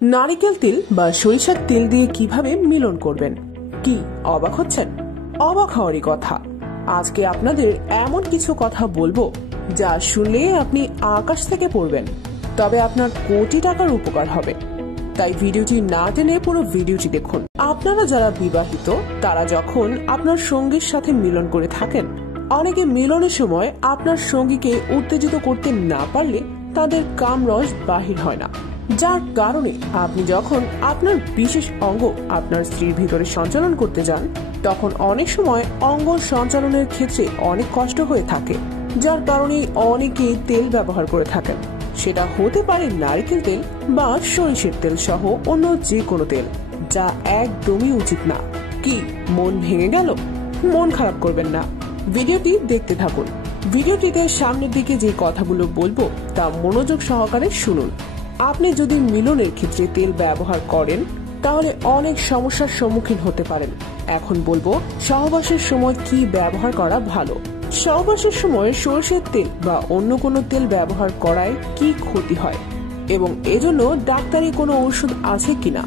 নারিকেল তেল বা সরিষার তেল দিয়ে কিভাবে মিলন করবেন? কি অবাক হচ্ছেন? অবাক হওয়ারই কথা। আজকে আপনাদের এমন কিছু কথা বলবো যা শুনলে আপনি আকাশ থেকে পড়বেন, তবে আপনার কোটি টাকার উপকার হবে। তাই ভিডিওটি না টেনে পুরো ভিডিওটি দেখুন। আপনারা যারা বিবাহিত তারা যখন আপনার সঙ্গীর সাথে মিলন করে থাকেন, অনেকে মিলনের সময় আপনার সঙ্গীকে উত্তেজিত করতে না পারলে তাদের কামরস বাহির হয় না, যার কারণে আপনি যখন আপনার বিশেষ অঙ্গ আপনার স্ত্রীর ভিতরে সঞ্চালন করতে যান তখন অনেক সময় অঙ্গ সঞ্চালনের ক্ষেত্রে অনেক কষ্ট হয়ে থাকে, যার কারণে অনেকে তেল ব্যবহার করে থাকেন। সেটা হতে পারে নারকেল তেল বা সরিষার তেল সহ অন্য যে কোনো তেল, যা একদমই উচিত না। কি মন ভেঙে গেল? মন খারাপ করবেন না, ভিডিওটি দেখতে থাকুন। ভিডিওটিতে সামনের দিকে যে কথাগুলো বলবো তা মনোযোগ সহকারে শুনুন। আপনি যদি মিলনের ক্ষেত্রে তেল ব্যবহার করেন তাহলে অনেক সমস্যার সম্মুখীন হতে পারেন। এখন বলবো সহবাসের সময় কি ব্যবহার করা ভালো। সহবাসের সময় সরষের তেল বা অন্য কোনো তেল ব্যবহার করায় কি ক্ষতি হয় এবং এজন্য ডাক্তারি কোনো ওষুধ আছে কিনা,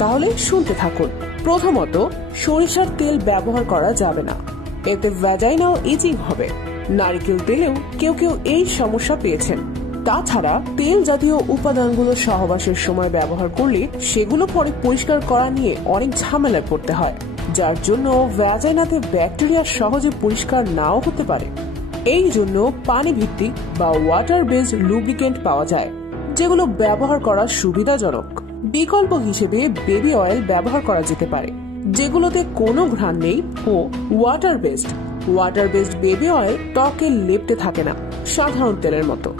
তাহলে শুনতে থাকুন। প্রথমত, সরিষার তেল ব্যবহার করা যাবে না, এতে ভ্যাজাইনাল ইচিং হবে। নারকেল তেলেও কেউ কেউ এই সমস্যা পেয়েছেন। তাছাড়া তেল জাতীয় উপাদানগুলো সহবাসের সময় ব্যবহার করলে সেগুলো পরে পরিষ্কার করা নিয়ে অনেক ঝামেলায় পড়তে হয়, যার জন্য ভ্যাজাইনাতে ব্যাকটেরিয়া সহজে পরিষ্কার নাও হতে পারে। এই জন্য পানি ভিত্তিক বা ওয়াটার বেসড লুব্রিকেন্ট পাওয়া যায়, যেগুলো ব্যবহার করা সুবিধাজনক। বিকল্প হিসেবে বেবি অয়েল ব্যবহার করা যেতে পারে, যেগুলোতে কোনো ঘ্রাণ নেই ও ওয়াটার বেসড বেবি অয়েল ত্বকে লেপটে থাকে না সাধারণ তেলের মতো।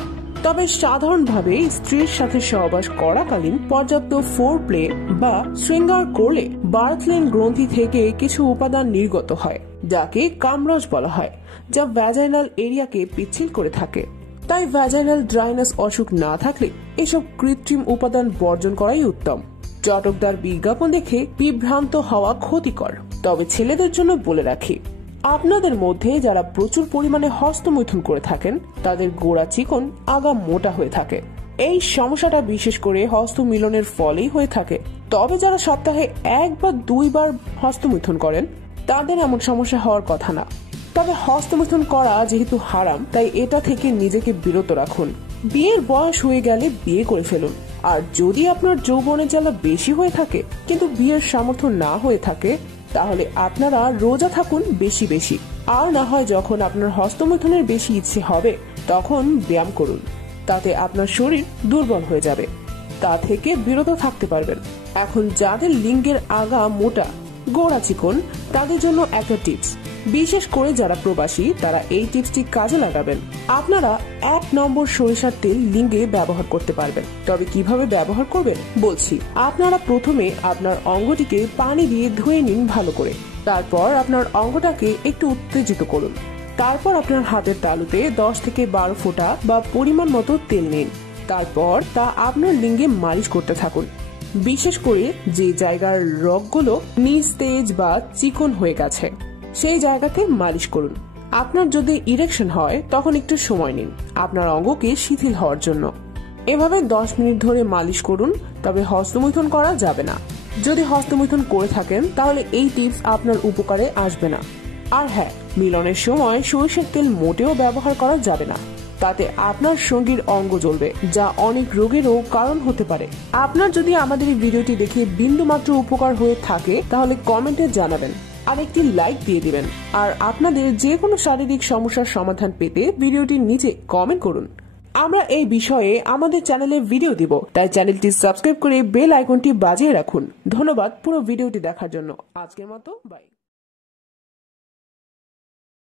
তবে সাধারণভাবে স্ত্রীর সাথে সহবাস করাকালীন পর্যাপ্ত ফোরপ্লে বা শৃঙ্গার করলে বার্থলেন গ্রন্থি থেকে কিছু উপাদান নির্গত হয়, যাকে কামরস বলা হয়, যা ভ্যাজাইনাল এরিয়াকে পিচ্ছিল করে থাকে। তাই ভ্যাজাইনাল ড্রাইনেস অসুখ না থাকলে এসব কৃত্রিম উপাদান বর্জন করাই উত্তম। চটকদার বিজ্ঞাপন দেখে বিভ্রান্ত হওয়া ক্ষতিকর। তবে ছেলেদের জন্য বলে রাখি, আপনাদের মধ্যে যারা প্রচুর পরিমাণে হস্তমৈথুন করে থাকেন তাদের গোড়া চিকন, আগা মোটা হয়ে থাকে। এই সমস্যাটা বিশেষ করে হস্তমিলনের ফলেই হয়ে থাকে। তবে যারা সপ্তাহে 1 বা 2 বার হস্তমৈথুন করেন তাদের এমন সমস্যা হওয়ার কথা না। তবে হস্তমৈথুন করা যেহেতু হারাম, তাই এটা থেকে নিজেকে বিরত রাখুন। বিয়ের বয়স হয়ে গেলে বিয়ে করে ফেলুন। আর যদি আপনার যৌবনের জ্বালা বেশি হয়ে থাকে কিন্তু বিয়ের সামর্থ্য না হয়ে থাকে, তাহলে আপনারা রোজা থাকুন বেশি। আর না হয় যখন আপনার হস্তমৈথুনের বেশি ইচ্ছে হবে তখন ব্যায়াম করুন, তাতে আপনার শরীর দুর্বল হয়ে যাবে, তা থেকে বিরত থাকতে পারবেন। এখন যাদের লিঙ্গের আগা মোটা, গোড়া চিকন, তাদের জন্য একটা টিপস। বিশেষ করে যারা প্রবাসী তারা এই টিপসটি কাজে লাগাবেন। আপনারা 1 নম্বর সরিষার তেল লিঙ্গে ব্যবহার করতে পারবেন। তবে কিভাবে ব্যবহার করবেন বলছি। আপনারা প্রথমে আপনার অঙ্গটিকে পানি দিয়ে ধুয়ে নিন ভালো করে। তারপর আপনার অঙ্গটাকে একটু উত্তেজিত করুন। তারপর আপনার হাতের তালুতে 10 থেকে 12 ফোঁটা বা পরিমাণ মতো তেল নিন। তারপর তা আপনার লিঙ্গে মালিশ করতে থাকুন। বিশেষ করে যে জায়গার রগগুলো নিস্তেজ বা চিকন হয়ে গেছে সেই জায়গাতে মালিশ করুন। আপনার যদি ইরেকশন হয় তখন একটু সময় নিন আপনার অঙ্গকে শিথিল হওয়ার জন্য। এভাবে 10 মিনিট ধরে মালিশ করুন। তবে হস্তমৈথুন করা যাবে না। যদি হস্তমৈথুন করে থাকেন তাহলে এই টিপস আপনার উপকারে আসবে না। আর হ্যাঁ, মিলনের সময় সরিষার তেল মোটেও ব্যবহার করা যাবে না, তাতে আপনার সঙ্গীর অঙ্গ জ্বলবে, যা অনেক রোগেরও কারণ হতে পারে। আপনার যদি আমাদের এই ভিডিওটি দেখে বিন্দুমাত্র উপকার হয়ে থাকে তাহলে কমেন্টে জানাবেন আর একটি লাইক দিয়ে দিবেন। আর আপনাদের যে কোনো শারীরিক সমস্যার সমাধান পেতে ভিডিওটির নিচে কমেন্ট করুন। আমরা এই বিষয়ে আমাদের চ্যানেলে ভিডিও দিব, তাই চ্যানেলটি সাবস্ক্রাইব করে বেল আইকনটি বাজিয়ে রাখুন। ধন্যবাদ পুরো ভিডিওটি দেখার জন্য। আজকের মতো বাই।